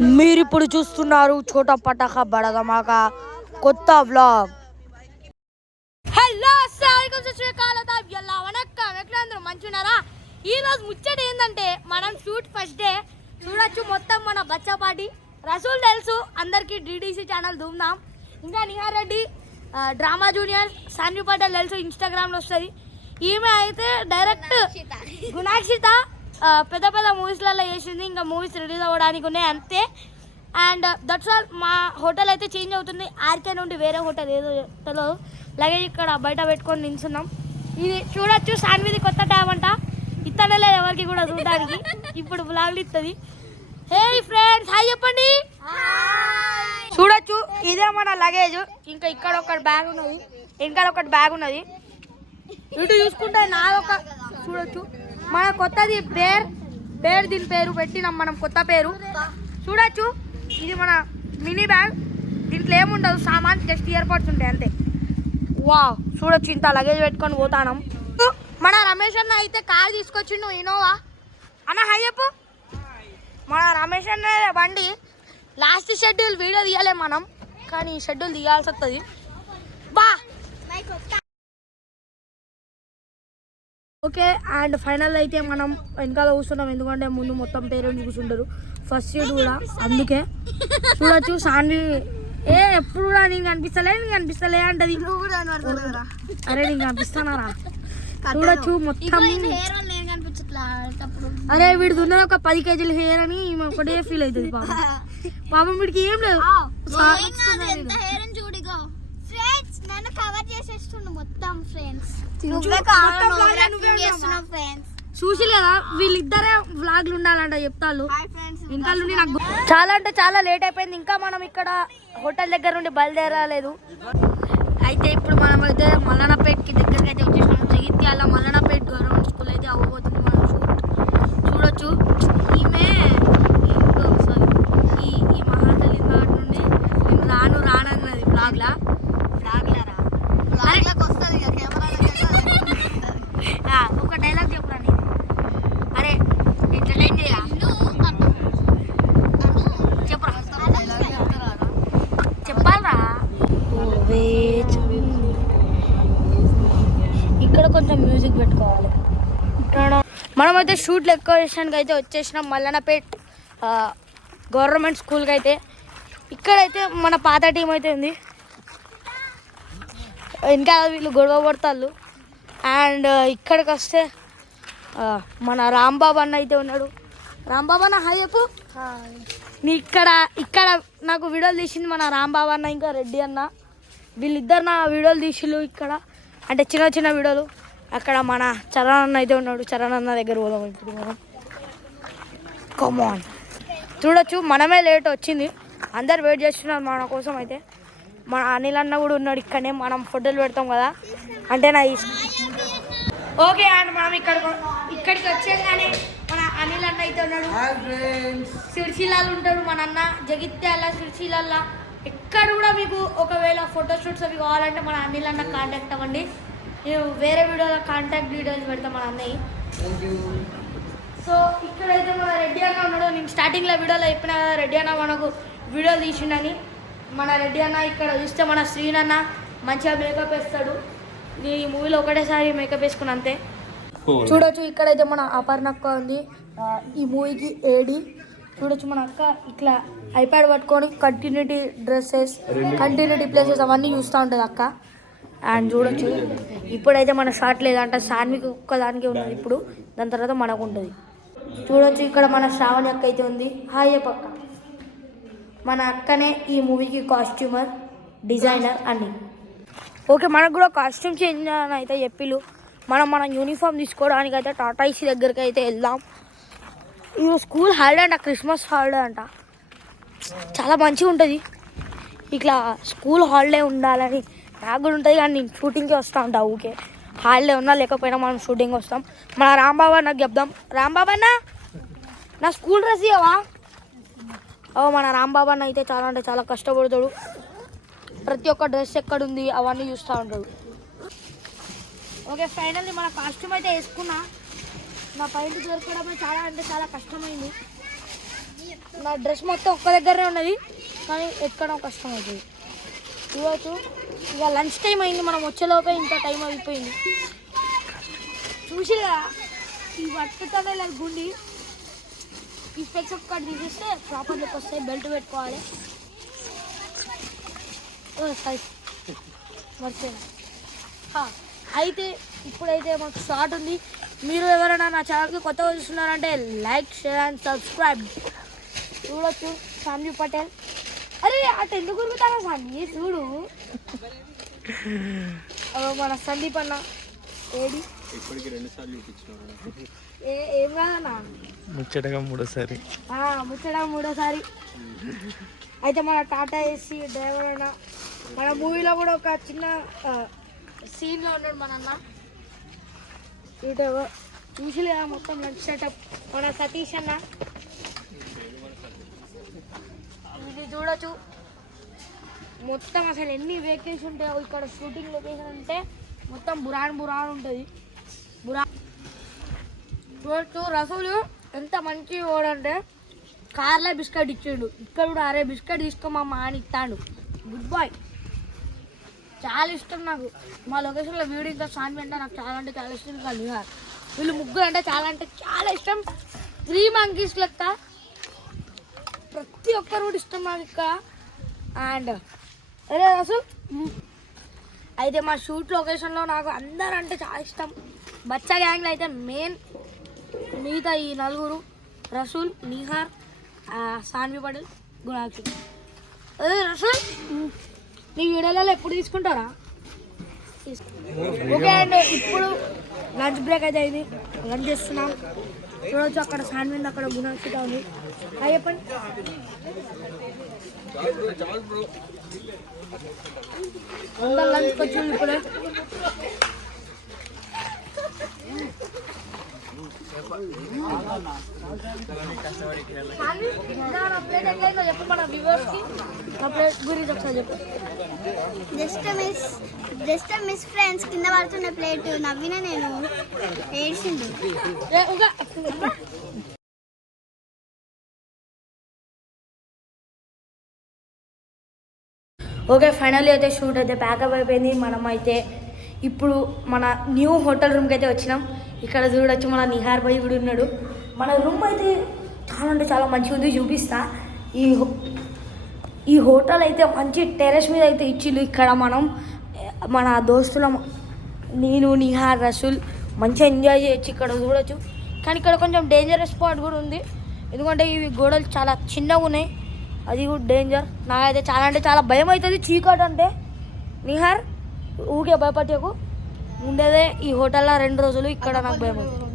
మీరు ఇప్పుడు చూస్తున్నారు చోటా పటాకా బడా ధమాకా కొత్త వ్లాగ్. హలో శ్రీకాళ వనక్కం ఎట్లా అందరూ మంచున్నారా? ఈరోజు ముచ్చట ఏంటంటే మనం షూట్ ఫస్ట్ డే చూడొచ్చు. మొత్తం మన బచ్చాపాటి రసూల్ తెలుసు అందరికి, డిడిసి ఛానల్ ధూమ్ధాం. ఇంకా నిహారెడ్డి డ్రామా జూనియర్ సాన్వి పటేల్ తెలుసు, ఇన్స్టాగ్రామ్లో వస్తుంది. ఈమె అయితే డైరెక్ట్ గుణాక్షిత పెద్ద పెద్ద మూవీస్లలో చేసింది, ఇంకా మూవీస్ రిలీజ్ అవ్వడానికి ఉన్నాయి అంతే. And that's all. మా హోటల్ అయితే చేంజ్ అవుతుంది, ఆర్కే నుండి వేరే హోటల్ ఏదో తెలియదు. లగేజ్ ఇక్కడ బయట పెట్టుకొని నిల్చున్నాం. ఇది చూడొచ్చు సాన్విది కొత్త ట్యాబ్ అంట, ఇత్తనలే ఎవరికి కూడా చూడడానికి. ఇప్పుడు బ్లాగ్లు ఇస్తుంది. హే ఫ్రెండ్స్ హాయ్ చెప్పండి. చూడొచ్చు ఇదే మన లగేజ్. ఇంకా ఇక్కడ ఒకటి బ్యాగ్ ఉన్నది, వెనకాల ఒకటి బ్యాగ్ ఉన్నది. ఇటు చూసుకుంటే నాదొక చూడొచ్చు. మన కొత్తది బేర్ దీని పేరు పెట్టినాం మనం, కొత్త పేరు. చూడొచ్చు ఇది మన మినీ బ్యాగ్. దీంట్లో ఏముండదు సామాన్, జస్ట్ ఇయర్ పాడ్స్ ఉంటాయి అంతే. వా చూడొచ్చు ఇంత లగేజ్ పెట్టుకొని పోతాం. మన రమేష్ అన్న అయితే కార్ తీసుకొచ్చిండు, ఇనోవా అన్న. హాయ్ చెప్పు. మన రమేష్ అన్న బండి లాస్ట్ షెడ్యూల్ వీడియో తీయాలి మనం, కానీ షెడ్యూల్ తీయాల్సి వస్తుంది. బా ఓకే. అండ్ ఫైనల్ అయితే మనం వెనకాల కూర్చున్నాం, ఎందుకంటే ముందు మొత్తం పేరెంట్స్ కూర్చుంటారు ఫస్ట్ సీట్ కూడా, అందుకే. చూడొచ్చు సాన్వి ఎప్పుడు కూడా నేను కనిపిస్తలే అంటది. అరే నేను కనిపిస్తానారా? చూడొచ్చు మొత్తం. అరే వీడిది ఉన్నది ఒక 10 కేజీల హెయిర్ అని ఒకటే ఫీల్ అవుతుంది పాపం వీడికి ఏం లేదు. చూసి లేదా వీళ్ళిద్దరే వ్లాగ్లు ఉండాలంట చెప్తాను. ఇంకా నుండి నాకు చాలా అంటే చాలా లేట్ అయిపోయింది, ఇంకా మనం ఇక్కడ హోటల్ దగ్గర నుండి బయలుదేరలేదు. అయితే ఇప్పుడు మనం అయితే మల్లన్నపేటకి దగ్గరికి అయితే వచ్చేసినాం. జగిత్యాల మల్లన్నపేట గవర్నమెంట్ స్కూల్ అయితే అవ్వబోతుంది మనం షూట్. చూడొచ్చు ఈమె ఈ మహాతల్లి నుండి నేను రానన్నది వ్లాగ్లా వస్తుంది. ఒక డైలాగ్ చెప్పురా నేను. అరే ఎంటర్టైన్ చేయ చెప్పాలరా. ఇక్కడ కొంచెం మ్యూజిక్ పెట్టుకోవాలి. మనమైతే షూట్ లొకేషన్కి అయితే వచ్చేసినాం, మల్లన్నపేట్ గవర్నమెంట్ స్కూల్కి అయితే. ఇక్కడైతే మన పాత టీం అయితే ఉంది, ఇంకా వీళ్ళు గొడవ పడతాళ్ళు. అండ్ ఇక్కడికి వస్తే మన రాంబాబు అన్న అయితే ఉన్నాడు. రాంబాబు అన్న హాయ్ చెప్పు. నీ ఇక్కడ నాకు వీడియోలు తీసింది మన రాంబాబు అన్న, ఇంకా రెడ్డి అన్న. వీళ్ళిద్దరు నా వీడియోలు తీసిళ్ళు ఇక్కడ, అంటే చిన్న చిన్న వీడియోలు. అక్కడ మన చరణ్ అన్న అయితే ఉన్నాడు, చరణ్ అన్న దగ్గర పోదాం ఇప్పుడు మనం. కమాన్. చూడొచ్చు మనమే లేట్ వచ్చింది, అందరు వెయిట్ చేస్తున్నారు మన కోసం. అయితే మన అనిల్ అన్న కూడా ఉన్నాడు ఇక్కడనే, మనం ఫోటోలు పెడతాం కదా అంటే నా ఓకే. అండ్ మనం ఇక్కడికి వచ్చేగానే మన అనిల్ అన్న అయితే ఉన్నాడు, సిరిసిల్లాలు ఉంటాడు మన అన్న, జగిత్యాల సిరిసిల్ల. ఎక్కడ కూడా మీకు ఒకవేళ ఫోటోషూట్స్ అవి కావాలంటే మన అనిల్ అన్న కాంటాక్ట్ అవ్వండి. నేను వేరే వీడియోలో కాంటాక్ట్ డీటెయిల్స్ పెడతాం మన అన్నయ్య. సో ఇక్కడైతే మన రెడ్డి అన్న ఉన్నాడు. నేను స్టార్టింగ్లో వీడియోలో చెప్పిన రెడ్డి అన్న మనకు వీడియో తీసిండని. మన రెడ్డి అన్న ఇక్కడ చూస్తే మన శ్రీనన్న మంచిగా మేకప్ వేస్తాడు. ఈ మూవీలో ఒకటేసారి మేకప్ వేసుకుని అంతే. చూడొచ్చు ఇక్కడైతే మన అపర్ణ అక్క ఉంది, ఈ మూవీకి ఏడి. చూడొచ్చు మన అక్క ఇట్లా ఐప్యాడ్ పట్టుకొని కంటిన్యూటీ డ్రెస్సెస్, కంటిన్యూటీ ప్లేసెస్ అవన్నీ చూస్తూ ఉంటుంది అక్క. అండ్ చూడొచ్చు ఇప్పుడైతే మన షార్ట్ లేదంట, సాన్వికి ఒక్కదానికి ఉన్నది ఇప్పుడు, దాని తర్వాత మనకు ఉంటుంది. చూడొచ్చు ఇక్కడ మన శ్రావణి అక్క అయితే ఉంది. హాయ్ పక్క. మన అక్కనే ఈ మూవీకి కాస్ట్యూమర్, డిజైనర్ అన్ని. ఓకే మనకు కూడా కాస్ట్యూమ్ చేంజ్ అని అయితే చెప్పిళ్ళు. మన యూనిఫామ్ తీసుకోవడానికి అయితే టాటా ఐసీ దగ్గరికి అయితే వెళ్దాం. ఇది స్కూల్ హాలిడే అంట, క్రిస్మస్ హాలిడే అంట. చాలా మంచిగా ఉంటుంది ఇట్లా స్కూల్ హాలిడే ఉండాలని నాకు కూడా ఉంటుంది, కానీ నేను షూటింగ్కి వస్తూ ఉంటా. ఓకే హాలిడే ఉన్నా లేకపోయినా మనం షూటింగ్ వస్తాం. మన రాంబాబు అన్నకు చెప్దాం. రాంబాబు అన్న నా స్కూల్ డ్రెస్ ఇవ్వవా? మన రాంబాబు అన్న అయితే చాలా అంటే చాలా కష్టపడతాడు, ప్రతి ఒక్క డ్రెస్ ఎక్కడుంది అవన్నీ చూస్తూ ఉంటాడు. ఓకే ఫైనల్లీ మన కాస్ట్యూమ్ అయితే వేసుకున్నా. నా పైన దొరకడమే చాలా అంటే చాలా కష్టమైంది. నా డ్రెస్ మొత్తం ఒక్క దగ్గరే ఉన్నది కానీ ఎక్కడం కష్టం అవుతుంది. చూడవచ్చు ఇక లంచ్ టైం అయింది, మనం వచ్చేలోపే ఇంత టైం అయిపోయింది. చూసిరా ఈ పట్టుతానే ఇలా గుండి ఈ స్పెక్స్ ఒక్కటి తీసేస్తే ప్రాపర్ లుక్ వస్తాయి. బెల్ట్ పెట్టుకోవాలి. మర్చిపోయినా అయితే ఇప్పుడైతే మాకు షార్ట్ ఉంది. మీరు ఎవరైనా నా ఛానల్కి కొత్తగా చూస్తున్నారంటే లైక్, షేర్ అండ్ సబ్స్క్రైబ్. చూడొచ్చు సాన్వి పటేల్. అరే అటు ఎందుకు ఉరుకుతారా సాన్వి? చూడు మన సందీప్ అన్న ఏడి ఏం కాదన్నా ముచ్చటగా మూడోసారి అయితే మన టాటా ఏసీ డ్రైవర్ అన్న మన మూవీలో కూడా ఒక చిన్న సీన్లో ఉన్నాడు మన అన్న. ఇటు చూసి లేదా మొత్తం లంచ్ సెటప్ మన సతీష్ అన్న. ఇది చూడొచ్చు మొత్తం అసలు ఎన్ని వెహికల్స్ ఉంటాయో ఇక్కడ. షూటింగ్ లొకేషన్ అంటే మొత్తం బురాన్ ఉంటుంది. చూడొచ్చు రసూలు ఎంత మంచి ఓడంటే కార్లో బిస్కెట్ ఇచ్చిండు. ఇక్కడ కూడా అరే బిస్కెట్ తీసుకోమమ్మా అని ఇస్తాడు. Good boy. చాలా ఇష్టం నాకు. మా లొకేషన్లో వీడియో ఇంకా సాన్వి అంటే నాకు చాలా అంటే చాలా ఇష్టం. ఇంకా నిహార్ వీళ్ళు ముగ్గురు అంటే చాలా ఇష్టం. 3 monkeys లెక్క ప్రతి ఒక్కరు కూడా ఇష్టం నాకు ఇక్కడ. అండ్ అరే రసూల్ అయితే మా షూట్ లొకేషన్లో నాకు అందరూ అంటే చాలా ఇష్టం. బచ్చా గ్యాంగ్లో అయితే మెయిన్ మిగతా ఈ 4 రసూల్, నిహార్, సాన్వి పటేల్, గుణాక్షి. అదే రసూల్ నీ వీడియోలలో ఎప్పుడు తీసుకుంటారా? ఓకే అండి, ఇప్పుడు లంచ్ బ్రేక్ అయితే అయింది. లంచ్ చేస్తున్నాం. చూడవచ్చు అక్కడ సాన్వి ఉంది, అక్కడ గుణాక్షిత ఉంది. అది చెప్పండి. అందరు లంచ్కి వచ్చింది ఇప్పుడే. చెప్పు మన వ్యూవర్స్కి నా ప్లేట్ గురించి ఒకసారి చెప్పు. జస్ట్ మిస్ ఫ్రెండ్స్ కింద పడుతున్న ప్లేట్ నవ్విన నేను ఏడ్చిండు. ఓకే ఫైనల్లీ అయితే షూట్ అయితే ప్యాకప్ అయిపోయింది. మనం అయితే ఇప్పుడు మన న్యూ హోటల్ రూమ్కి అయితే వచ్చినాం. ఇక్కడ చూడొచ్చు మన నిహార్ భాయ్ కూడా ఉన్నాడు. మన రూమ్ అయితే చాలా అంటే చాలా మంచిగా ఉంది, చూపిస్తా. ఈ హోటల్ అయితే మంచి టెర్రస్ మీద అయితే ఇచ్చిండు. ఇక్కడ మనం మన దోస్తులం నేను, నిహార్, రసూల్ మంచిగా ఎంజాయ్ చేయొచ్చు. ఇక్కడ చూడొచ్చు కానీ ఇక్కడ కొంచెం డేంజరస్ స్పాట్ కూడా ఉంది. ఎందుకంటే ఇవి గోడలు చాలా చిన్నగా ఉన్నాయి, అది కూడా డేంజర్. నాకైతే చాలా అంటే చాలా భయం అవుతుంది చీకటి అంటే. నిహార్ ఊకే భయపడేకు ఉండేదే ఈ హోటల్లో 2 రోజులు, ఇక్కడ నాకు భయం అవుతుంది.